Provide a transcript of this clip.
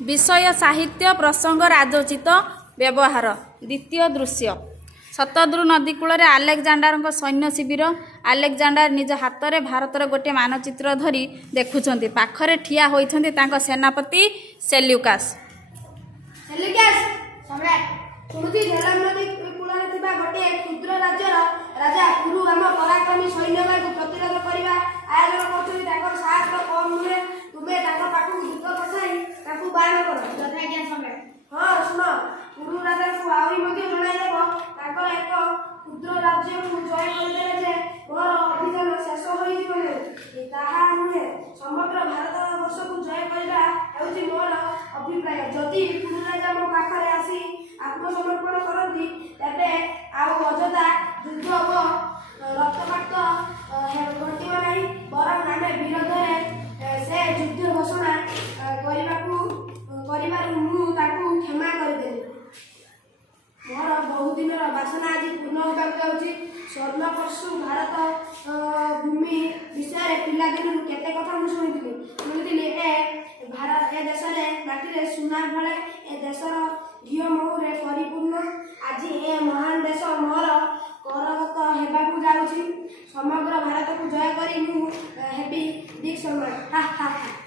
विषय साहित्य प्रसंग राजोचित व्यवहार। द्वितीय दृश्य शतद्रु नदी कूल आलेक्जांडर सैन्य शिविर। आलेक्जांडर निज हाथ में भारतर गोटे मानचित्र धरी देखुंत। पाखरे ठिया होइछन्ति तांको सेनापति सेल्यूकास। शुणुची झेलम नदी कूल गोटे क्षुद्र राज्यर राजा पुरु आम पराक्रमी सैन्य प्रतिरोध करने आयोजन कर साहस कम नुहे। तुम्हें पाखक दूत पठाई बाण कर। हाँ शुण पुरु राजा को आहरी जनईदेव एक क्षुद्र राज्य को जय करदे जे मोर अभियान शेष हो नुहे। समग्र भारत वर्ष को जय करवा हूँ मोर अभिप्राय। जदि पुरु राजा मो पाखे आसी आत्मसमर्पण करती तेरे अଯଥା युद्ध व रक्तपात घटव ना। बरं आम विरोध से युद्ध घोषणा क्षमा करदेली। मोर बहुदिन बासना आज पूर्ण होगा। स्वर्णपशु भारत भूमि विषय पिलादिन केते कथा शुणी ए देश माटी सुना भले ए देशर घीओ महुरे परिपूर्ण। आज ए महान देश मोर करगत हेबाकू जाउछि। समग्र भारत को जय करी हेबी दिग सम्मान। हा हा हा।